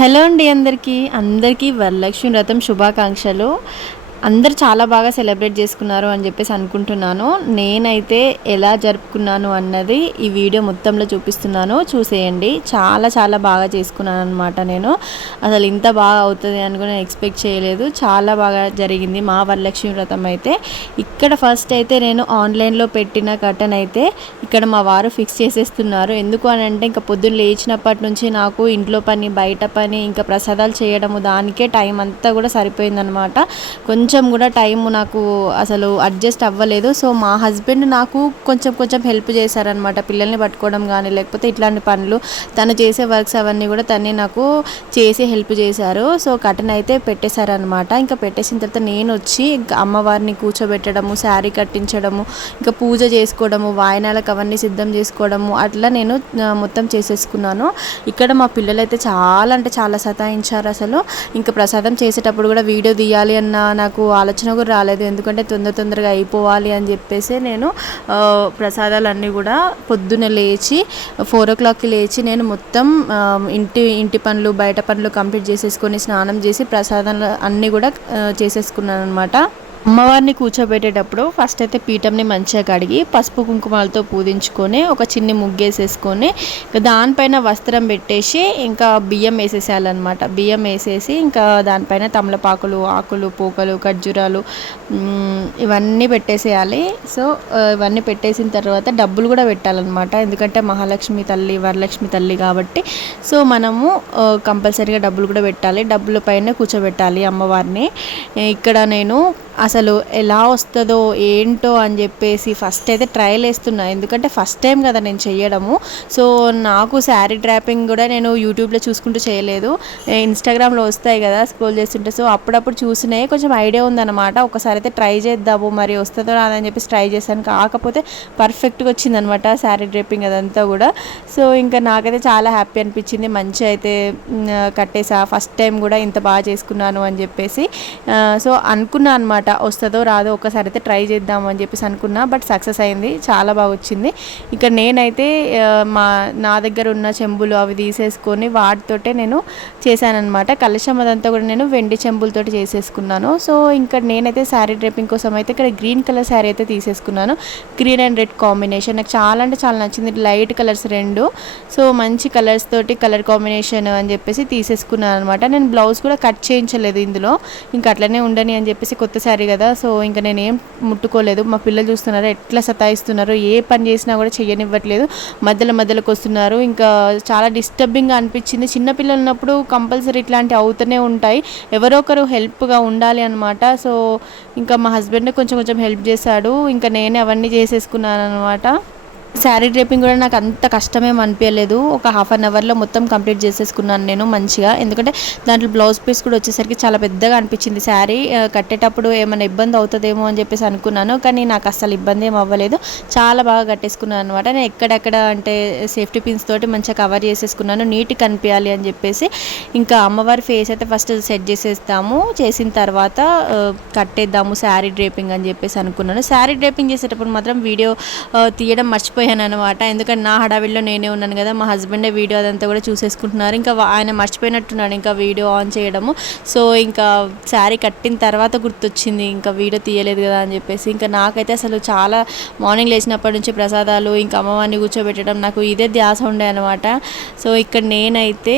Hello అండి అందరికీ. అందరికీ వరలక్ష్మి వ్రతం శుభాకాంక్షలు. అందరు చాలా బాగా సెలబ్రేట్ చేసుకున్నారు అని చెప్పేసి అనుకుంటున్నాను. నేనైతే ఎలా జరుపుకున్నాను అన్నది ఈ వీడియో మొత్తంలో చూపిస్తున్నాను. చూసేయండి. చాలా చాలా బాగా చేసుకున్నాను అనమాట నేను. అసలు ఇంత బాగా అవుతుంది అని కూడా నేను ఎక్స్పెక్ట్ చేయలేదు. చాలా బాగా జరిగింది మా వరలక్ష్మి వ్రతం అయితే. ఇక్కడ ఫస్ట్ అయితే నేను ఆన్లైన్లో పెట్టిన కటన్ అయితే ఇక్కడ మా వారు ఫిక్స్ చేసేస్తున్నారు. ఎందుకు అని అంటే ఇంకా పొద్దున్న లేచినప్పటి నుంచి నాకు ఇంట్లో పని బయట పని ఇంకా ప్రసాదాలు చేయడము దానికే టైం అంతా కూడా సరిపోయిందనమాట కొంచెం కొంచెం కూడా టైం నాకు అసలు అడ్జస్ట్ అవ్వలేదు. సో మా హస్బెండ్ నాకు కొంచెం కొంచెం హెల్ప్ చేశారనమాట పిల్లల్ని పట్టుకోవడం కానీ లేకపోతే ఇట్లాంటి పనులు తను చేసే వర్క్స్ అవన్నీ కూడా తనే నాకు చేసి హెల్ప్ చేశారు. సో కటన్ అయితే పెట్టేశారనమాట ఇంకా పెట్టేసిన తర్వాత నేను వచ్చి ఇంకా అమ్మవారిని కూర్చోబెట్టడము శారీ కట్టించడము ఇంకా పూజ చేసుకోవడము వాయనాలకు అవన్నీ సిద్ధం చేసుకోవడము అట్లా నేను మొత్తం చేసేసుకున్నాను. ఇక్కడ మా పిల్లలు అయితే చాలా అంటే చాలా సతాయించారు అసలు. ఇంకా ప్రసాదం చేసేటప్పుడు కూడా వీడియో తీయాలి అన్న నాకు ఆలోచన కూడా రాలేదు. ఎందుకంటే తొందర తొందరగా అయిపోవాలి అని చెప్పేసి నేను ప్రసాదాలన్నీ కూడా పొద్దున లేచి ఫోర్ ఓ క్లాక్కి లేచి నేను మొత్తం ఇంటి ఇంటి పనులు బయట పనులు కంప్లీట్ చేసేసుకొని స్నానం చేసి ప్రసాదాలు అన్నీ కూడా చేసేసుకున్నాను అనమాట అమ్మవారిని కూర్చోబెట్టేటప్పుడు ఫస్ట్ అయితే పీఠంని మంచిగా కడిగి పసుపు కుంకుమాలతో పూజించుకొని ఒక చిన్ని ముగ్గేసేసుకొని ఇంకా దానిపైన వస్త్రం పెట్టేసి ఇంకా బియ్యం వేసేసేయాలన్నమాట. బియ్యం వేసేసి ఇంకా దానిపైన తమలపాకులు ఆకులు పూకలు ఖర్జూరాలు ఇవన్నీ పెట్టేసేయాలి. సో ఇవన్నీ పెట్టేసిన తర్వాత డబ్బులు కూడా పెట్టాలన్నమాట. ఎందుకంటే మహాలక్ష్మి తల్లి వరలక్ష్మి తల్లి కాబట్టి. సో మనము కంపల్సరీగా డబ్బులు కూడా పెట్టాలి. డబ్బుల పైన కూర్చోబెట్టాలి అమ్మవారిని. ఇక్కడ నేను అసలు ఎలా వస్తుందో ఏంటో అని చెప్పేసి ఫస్ట్ అయితే ట్రయల్ వేస్తున్నా. ఎందుకంటే ఫస్ట్ టైం కదా నేను చేయడము. సో నాకు శారీ డ్రాపింగ్ కూడా నేను యూట్యూబ్లో చూసుకుంటూ చేయలేదు. ఇన్స్టాగ్రామ్లో వస్తాయి కదా స్క్రోల్ చేస్తుంటే. సో అప్పుడప్పుడు చూసినాయి కొంచెం ఐడియా ఉందన్నమాట. ఒకసారి అయితే ట్రై చేద్దాము మరి వస్తుందో రాదని చెప్పేసి ట్రై చేశాను. కాకపోతే పర్ఫెక్ట్గా వచ్చిందనమాట శారీ డ్రేపింగ్ అదంతా కూడా. సో ఇంకా నాకైతే చాలా హ్యాపీ అనిపించింది. మంచి అయితే కట్టేసా. ఫస్ట్ టైం కూడా ఇంత బాగా చేసుకున్నాను అని చెప్పేసి. సో అనుకున్నా అనమాట వస్తుందో రాదో ఒకసారి అయితే ట్రై చేద్దాం అని చెప్పేసి అనుకున్నా బట్ సక్సెస్ అయింది. చాలా బాగా వచ్చింది. ఇక నేనైతే మా నా దగ్గర ఉన్న చెంబులు అవి తీసేసుకొని వాటితోటే నేను చేశానమాట కలశం అదంతా కూడా నేను వెండి చెంబులతోటి చేసేసుకున్నాను. సో ఇంకా నేనైతే శారీ డ్రెప్పింగ్ కోసం అయితే ఇక్కడ గ్రీన్ కలర్ శారీ అయితే తీసేసుకున్నాను. Green and red combination. నాకు చాలా అంటే చాలా నచ్చింది. లైట్ కలర్స్ రెండు. సో మంచి కలర్స్ తోటి కలర్ కాంబినేషన్ అని చెప్పేసి తీసేసుకున్నాను అనమాట నేను బ్లౌజ్ కూడా కట్ చేయించలేదు ఇందులో. ఇంకా అట్లనే ఉండని అని చెప్పేసి కొత్త శారీ కదా. సో ఇంకా నేను ఏం ముట్టుకోలేదు. మా పిల్లలు చూస్తున్నారు? ఎట్లా సతాయిస్తున్నారు? ఏ పని చేసినా కూడా చెయ్యనివ్వట్లేదు. మధ్యలో మధ్యలోకి వస్తున్నారు. ఇంకా చాలా డిస్టర్బింగ్గా అనిపించింది. చిన్న పిల్లలు ఉన్నప్పుడు కంపల్సరీ ఇట్లాంటివి అవుతూనే ఉంటాయి. ఎవరో ఒకరు హెల్ప్గా ఉండాలి అనమాట సో ఇంకా మా హస్బెండ్ కొంచెం కొంచెం హెల్ప్ చేశాడు. ఇంకా నేనే అవన్నీ చేసేసుకున్నాను అనమాట శారీ డ్రేపింగ్ కూడా నాకు అంత కష్టమేం అనిపించలేదు. ఒక హాఫ్ అన్ అవర్లో మొత్తం కంప్లీట్ చేసేసుకున్నాను నేను మంచిగా. ఎందుకంటే దాంట్లో బ్లౌజ్ పీస్ కూడా వచ్చేసరికి చాలా పెద్దగా అనిపించింది శారీ. కట్టేటప్పుడు ఏమైనా ఇబ్బంది అవుతుందేమో అని చెప్పేసి అనుకున్నాను. కానీ నాకు అస్సలు ఇబ్బంది ఏం అవ్వలేదు. చాలా బాగా కట్టేసుకున్నాను అనమాట నేను ఎక్కడెక్కడ అంటే సేఫ్టీ పిన్స్ తోటి మంచిగా కవర్ చేసేసుకున్నాను. నీట్గా కనిపించాలి అని చెప్పేసి ఇంకా అమ్మవారి ఫేస్ అయితే ఫస్ట్ సెట్ చేసేస్తాము. చేసిన తర్వాత కట్టేద్దాము శారీ డ్రేపింగ్ అని చెప్పేసి అనుకున్నాను. శారీ డ్రేపింగ్ చేసేటప్పుడు మాత్రం వీడియో తీయడం మర్చిపో మర్చిపోయాను అనమాట ఎందుకంటే నా హడావిడిలో నేనే ఉన్నాను కదా మా హస్బెండే వీడియో అదంతా కూడా చూసేసుకుంటున్నారు. ఇంకా ఆయన మర్చిపోయినట్టున్నాడు ఇంకా వీడియో ఆన్ చేయడము. సో ఇంకా శారీ కట్టిన తర్వాత గుర్తొచ్చింది ఇంకా వీడియో తీయలేదు కదా అని చెప్పేసి. ఇంకా నాకైతే అసలు చాలా మార్నింగ్ లేచినప్పటి నుంచి ప్రసాదాలు ఇంకా అమ్మవారిని కూర్చోబెట్టడం నాకు ఇదే ధ్యాస ఉండే అనమాట సో ఇక్కడ నేనైతే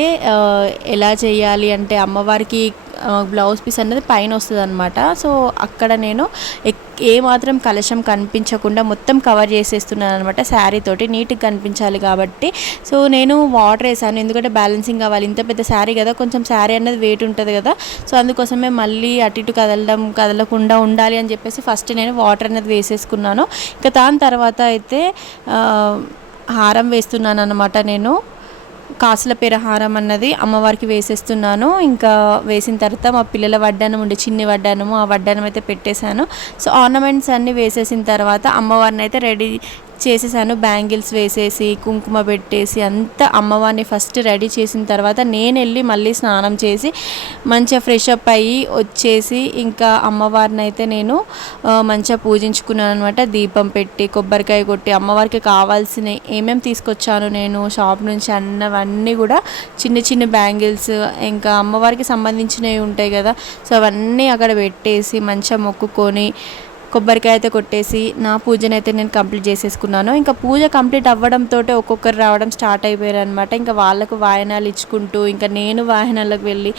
ఎలా చేయాలి అంటే అమ్మవారికి బ్లౌజ్ పీస్ అనేది పైన వస్తుంది అనమాట సో అక్కడ నేను ఎక్- ఏ మాత్రం కలశం కనిపించకుండా మొత్తం కవర్ చేసేస్తున్నాను అనమాట శారీ తోటి. నీట్గా కనిపించాలి కాబట్టి. సో నేను వాటర్ వేసాను. ఎందుకంటే బ్యాలెన్సింగ్ కావాలి. ఇంత పెద్ద శారీ కదా. కొంచెం శారీ అనేది వెయిట్ ఉంటుంది కదా. సో అందుకోసమే మళ్ళీ అటు ఇటు కదలడం కదలకుండా ఉండాలి అని చెప్పేసి ఫస్ట్ నేను వాటర్ అనేది వేసేసుకున్నాను. ఇంకా దాని తర్వాత అయితే హారం వేస్తున్నాను అనమాట నేను. కాసుల పెరహారం అన్నది అమ్మవారికి వేసేస్తున్నాను. ఇంకా వేసిన తర్వాత మా పిల్లల వడ్డానం ఉండే చిన్ని వడ్డానము ఆ వడ్డానం అయితే పెట్టేశాను. సో ఆర్నమెంట్స్ అన్నీ వేసేసిన తర్వాత అమ్మవారిని అయితే రెడీ చేసేసాను. బ్యాంగిల్స్ వేసేసి కుంకుమ పెట్టేసి అంతా అమ్మవారిని ఫస్ట్ రెడీ చేసిన తర్వాత నేను వెళ్ళి మళ్ళీ స్నానం చేసి మంచిగా ఫ్రెష్ అప్ అయ్యి వచ్చేసి ఇంకా అమ్మవారిని అయితే నేను మంచిగా పూజించుకున్నాను అనమాట దీపం పెట్టి కొబ్బరికాయ కొట్టి అమ్మవారికి కావాల్సిన ఏమేమి తీసుకొచ్చాను నేను షాప్ నుంచి అన్నవన్నీ కూడా చిన్న చిన్న బ్యాంగిల్స్ ఇంకా అమ్మవారికి సంబంధించినవి ఉంటాయి కదా. సో అవన్నీ అక్కడ పెట్టేసి మంచిగా మొక్కుకొని కొబ్బరికాయ అయితే కొట్టేసి నా పూజను అయితే నేను కంప్లీట్ చేసేసుకున్నాను. ఇంకా పూజ కంప్లీట్ అవ్వడంతో ఒక్కొక్కరు రావడం స్టార్ట్ అయిపోయారు అనమాట ఇంకా వాళ్ళకు వాయనాలు ఇచ్చుకుంటూ ఇంకా నేను వాహనాలకు వెళ్ళి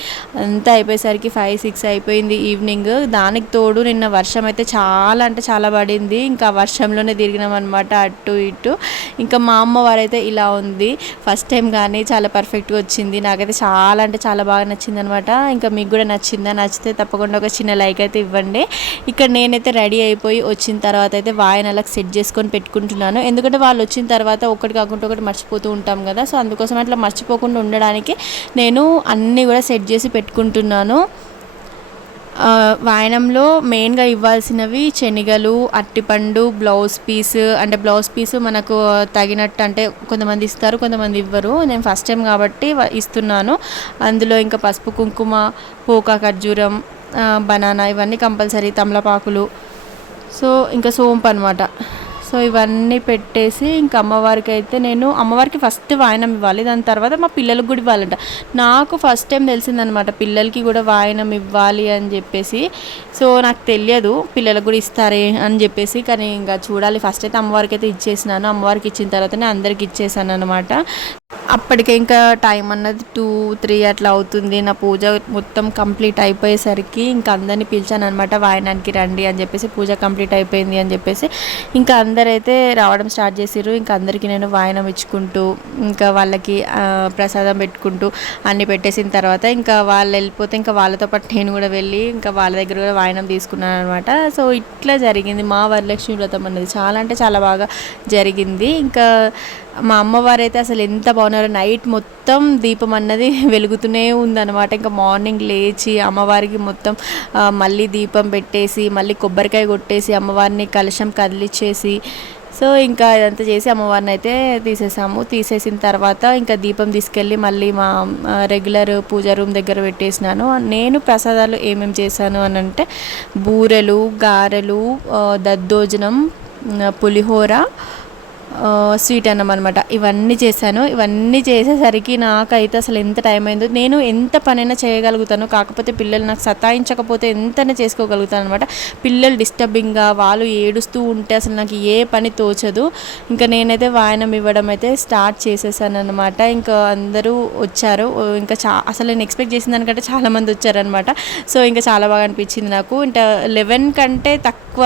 అంతా అయిపోయేసరికి ఫైవ్ సిక్స్ అయిపోయింది ఈవినింగ్. దానికి తోడు నిన్న వర్షం అయితే చాలా అంటే చాలా పడింది. ఇంకా వర్షంలోనే తిరిగినాం అనమాట అటు ఇటు. ఇంకా మా అమ్మవారు అయితే ఇలా ఉంది. ఫస్ట్ టైం కానీ చాలా పర్ఫెక్ట్గా వచ్చింది. నాకైతే చాలా అంటే చాలా బాగా నచ్చింది అనమాట ఇంకా మీకు కూడా నచ్చిందా? నచ్చితే తప్పకుండా ఒక చిన్న లైక్ అయితే ఇవ్వండి. ఇక్కడ నేనైతే రెడీ అయిపోయి వచ్చిన తర్వాత అయితే వాయనలకు సెట్ చేసుకొని పెట్టుకుంటున్నాను. ఎందుకంటే వాళ్ళు వచ్చిన తర్వాత ఒకటి కాకుండా ఒకటి మర్చిపోతూ ఉంటాం కదా. సో అందుకోసం అట్లా మర్చిపోకుండా ఉండడానికి నేను అన్నీ కూడా సెట్ చేసి పెట్టుకుంటున్నాను. వాయనంలో మెయిన్గా ఇవ్వాల్సినవి శనగలు అట్టిపండు బ్లౌజ్ పీస్. అంటే బ్లౌజ్ పీస్ మనకు తగినట్టు అంటే కొంతమంది ఇస్తారు కొంతమంది ఇవ్వరు. నేను ఫస్ట్ టైం కాబట్టి ఇస్తున్నాను. అందులో ఇంకా పసుపు కుంకుమ పోకా ఖర్జూరం బనానా ఇవన్నీ కంపల్సరీ తమలపాకులు సో ఇంకా సోంపు అనమాట సో ఇవన్నీ పెట్టేసి ఇంకా అమ్మవారికి అయితే నేను అమ్మవారికి ఫస్ట్ వాయనం ఇవ్వాలి. దాని తర్వాత మా పిల్లలకు కూడా ఇవ్వాలంట. నాకు ఫస్ట్ టైం తెలిసిందనమాట పిల్లలకి కూడా వాయనం ఇవ్వాలి అని చెప్పేసి. సో నాకు తెలియదు పిల్లలకు కూడా ఇస్తారే అని చెప్పేసి. కానీ ఇంకా చూడాలి. ఫస్ట్ అయితే అమ్మవారికి అయితే ఇచ్చేసినాను. అమ్మవారికి ఇచ్చిన తర్వాతనే అందరికి ఇచ్చేసాను అనమాట అప్పటికే ఇంకా టైం అన్నది టూ త్రీ అట్లా అవుతుంది. నా పూజ మొత్తం కంప్లీట్ అయిపోయేసరికి ఇంకా అందరినీ పిలిచాను అనమాట వాయనానికి రండి అని చెప్పేసి పూజ కంప్లీట్ అయిపోయింది అని చెప్పేసి. ఇంకా అందరైతే రావడం స్టార్ట్ చేసిర్రు. ఇంకా అందరికీ నేను వాయనం ఇచ్చుకుంటూ ఇంకా వాళ్ళకి ప్రసాదం పెట్టుకుంటూ అన్ని పెట్టేసిన తర్వాత ఇంకా వాళ్ళు వెళ్ళిపోతే ఇంకా వాళ్ళతో పాటు నేను కూడా వెళ్ళి ఇంకా వాళ్ళ దగ్గర కూడా వాయనం తీసుకున్నాను అనమాట సో ఇట్లా జరిగింది మా వరలక్ష్మి వ్రతం అనేది చాలా అంటే చాలా బాగా జరిగింది. ఇంకా మా అమ్మవారు అయితే అసలు ఎంత బాగున్నారో నైట్ మొత్తం దీపం అన్నది వెలుగుతూనే ఉందన్నమాట. ఇంకా మార్నింగ్ లేచి అమ్మవారికి మొత్తం మళ్ళీ దీపం పెట్టేసి మళ్ళీ కొబ్బరికాయ కొట్టేసి అమ్మవారిని కలశం కదిలిచ్చేసి సో ఇంకా ఇదంతా చేసి అమ్మవారిని అయితే తీసేసాము. తీసేసిన తర్వాత ఇంకా దీపం తీసుకెళ్ళి మళ్ళీ మా రెగ్యులర్ పూజ రూమ్ దగ్గర పెట్టేసినాను. నేను ప్రసాదాలు ఏమేమి చేశాను అని అంటే బూరెలు గారెలు దద్దోజనం పులిహోర స్వీట్ అన్నం అనమాట ఇవన్నీ చేశాను. ఇవన్నీ చేసేసరికి నాకైతే అసలు ఎంత టైం అయిందో నేను ఎంత పనైనా చేయగలుగుతాను కాకపోతే పిల్లలు నాకు సతాయించకపోతే ఎంతైనా చేసుకోగలుగుతాను అనమాట పిల్లలు డిస్టర్బింగ్గా వాళ్ళు ఏడుస్తూ ఉంటే అసలు నాకు ఏ పని తోచదు. ఇంకా నేనైతే వాయనం ఇవ్వడం అయితే స్టార్ట్ చేసేసాను అనమాట ఇంకా అందరూ వచ్చారు. ఇంకా చా అసలు నేను ఎక్స్పెక్ట్ చేసిన దానికంటే చాలామంది వచ్చారనమాట సో ఇంకా చాలా బాగా అనిపించింది నాకు. ఇంకా లెవెన్ కంటే తక్కువ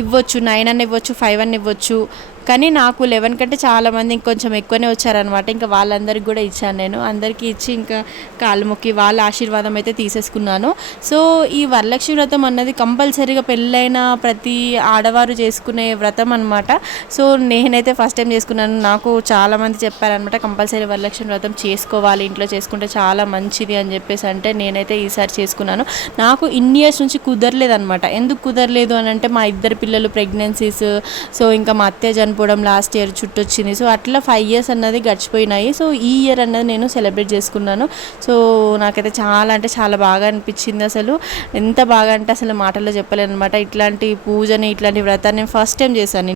ఇవ్వచ్చు నైన్ అని ఇవ్వచ్చు ఫైవ్ అని ఇవ్వచ్చు. కానీ నాకు లెవెన్ కంటే చాలామంది ఇంకొంచెం ఎక్కువనే వచ్చారనమాట ఇంకా వాళ్ళందరికీ కూడా ఇచ్చాను నేను. అందరికీ ఇచ్చి ఇంకా కాలు మొక్కి వాళ్ళ ఆశీర్వాదం అయితే తీసేసుకున్నాను. సో ఈ వరలక్ష్మి వ్రతం అన్నది కంపల్సరీగా పెళ్ళైన ప్రతి ఆడవారు చేసుకునే వ్రతం అనమాట సో నేనైతే ఫస్ట్ టైం చేసుకున్నాను. నాకు చాలామంది చెప్పారనమాట కంపల్సరీ వరలక్ష్మి వ్రతం చేసుకోవాలి. ఇంట్లో చేసుకుంటే చాలా మంచిది అని చెప్పేసి అంటే నేనైతే ఈసారి చేసుకున్నాను. నాకు ఇన్ని ఇయర్స్ నుంచి కుదరలేదనమాట ఎందుకు కుదరలేదు అని అంటే మా ఇద్దరు పిల్లలు ప్రెగ్నెన్సీస్. సో ఇంకా మా అత్తయ్య చనిపోవడం లాస్ట్ ఇయర్ చుట్టొచ్చింది. సో అట్లా ఫైవ్ ఇయర్స్ అన్నది గడిచిపోయినాయి. సో ఈ ఇయర్ అన్నది నేను సెలబ్రేట్ చేసుకున్నాను. సో నాకైతే చాలా అంటే చాలా బాగా అనిపించింది అసలు. ఎంత బాగా అంటే అసలు మాటల్లో చెప్పలేను అనమాట ఇట్లాంటి పూజని ఇట్లాంటి వ్రతాన్ని ఫస్ట్ టైం చేశాను.